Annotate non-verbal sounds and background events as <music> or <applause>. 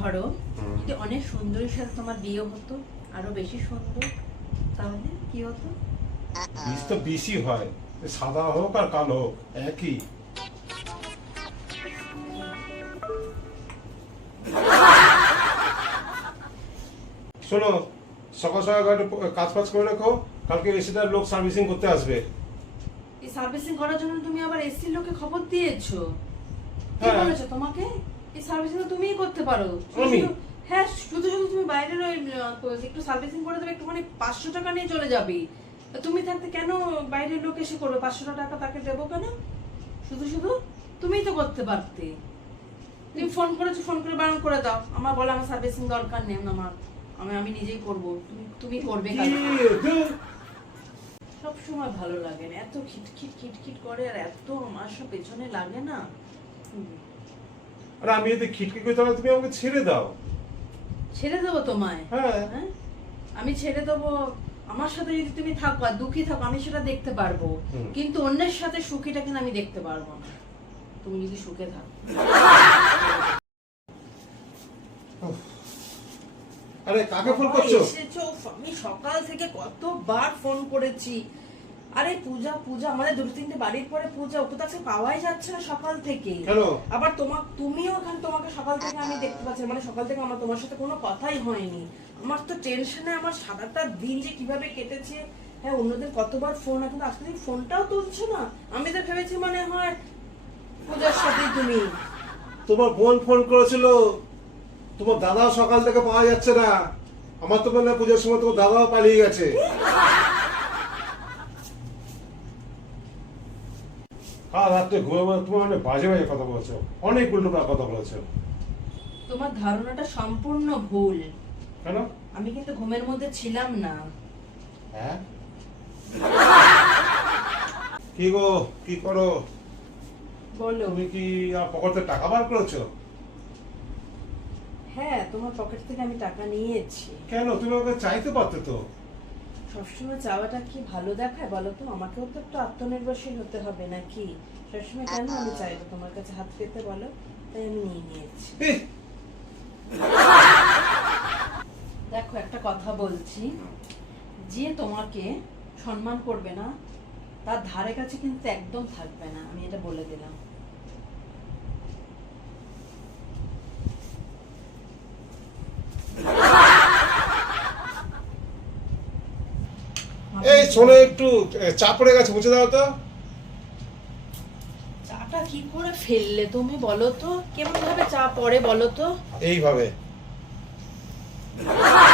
ধরো যদি অনেক সুন্দরীর সাথে তোমার বিয়ে হতো আরও বেশি সুন্দর তাহলে কি হতো? বীজ তো বেশি হয় সাদা হোক আর কালো হোক একই। শোনো সকাল সকাল একটু কাজ ফাজ করে রাখো কালকে এসিটার লোক সার্ভিসিং করতে আসবে। এই সার্ভিসিং করার জন্য তুমি আবার এসির লোকে খবর দিয়েছ। কি হ্যাঁ। বলেছ তোমাকে? এই সার্ভিসিং তুমিই করতে পারো। আমি? হ্যাঁ শুধু শুধু তুমি বাইরের ওই আহ, একটু সার্ভিসিং করে দেবে একটুখানি পাঁচশো টাকা নিয়ে চলে যাবি। তুমি থাকতে কেন বাইরের লোক এসে করবে? পাঁচশো টাকা তাকে দেবো কেন? শুধু শুধু তুমিই তো করতে পারতে। তুমি ফোন করেছ ফোন করে বারণ করে দাও। আমার বলে আমার সার্ভিসিং দরকার নেই আমার আমি আমি নিজেই করব। তুমি তুমি করবে। সব সময় ভালো লাগে না। এত খিটখিট খিটখিট করে আর এত আমার সব পেছনে লাগে না। আরে আমি যদি খিটকি করি তাহলে তুমি আমাকে ছেড়ে দাও। ছেড়ে দেবো তোমায়? হ্যাঁ। হ্যাঁ? আমি ছেড়ে দেবো আমার সাথে যদি তুমি থাকো আর দুঃখী থাকো আমি সেটা দেখতে পারব। কিন্তু অন্যের সাথে সুখীটা কিন্তু আমি দেখতে পারব না। তুমি যদি সুখে থাকো। আরে কাকে ফোন করছ? এসেছ আমি সকাল থেকে কতবার ফোন করেছি। আরে পূজা পূজা আমাদের দুটো তিনটে বাড়ির পরে পূজা ওকে তো আজকে পাওয়াই যাচ্ছে না সকাল থেকে। আবার তোমার তুমিও এখন তোমাকে সকাল থেকে আমি দেখতে পাচ্ছি মানে সকাল থেকে আমার তোমার সাথে কোনো কথাই হয়নি। আমার তো টেনশনে আমার সারাটা দিন যে কীভাবে কেটেছে। হ্যাঁ অন্যদের কতবার ফোন এখন আজকে তুমি ফোনটাও তুলছো না? আমি তো ভেবেছি মানে হয় পূজার সাথেই তুমি। তোমার বোন ফোন করেছিল তোমার দাদা সকাল থেকে পাওয়া যাচ্ছে না। আমার তো মনে হয় পুজোর সময় তোমার দাদাও পালিয়ে গেছে। কাল রাত্রে ঘুমে ঘুমে তোমার অনেক বাজে বাজে কথা বলেছ? অনেক উল্টো কথা বলেছ। তোমার ধারণাটা সম্পূর্ণ ভুল। কেন? আমি কিন্তু ঘুমের মধ্যে ছিলাম না। হ্যাঁ? কি গো কি করো? বলো। তুমি কি পকেটে টাকা বার করেছ? হ্যাঁ তোমার পকেট থেকে আমি টাকা নিয়েছি। কেন? তুমি ওকে চাইতে পারতে তো। সবসময় চাওয়াটা কি ভালো দেখায় বলো তো? আমাকেও তো একটু আত্মনির্ভরশীল হতে হবে নাকি? সবসময় কেন আমি চাইব তোমার কাছে হাত পেতে বলো? তাই আমি নিয়ে নিয়েছি। দেখো একটা কথা বলছি। যে তোমাকে সম্মান করবে না তার ধারে কাছে কিন্তু একদম থাকবে না। আমি এটা বলে দিলাম এই শোনো একটু চা পড়ে গেছে মুছে দাও তো। চাটা কি করে ফেললে তুমি বলো তো? কেমন ভাবে চা পড়ে বলো তো? এইভাবে। <laughs>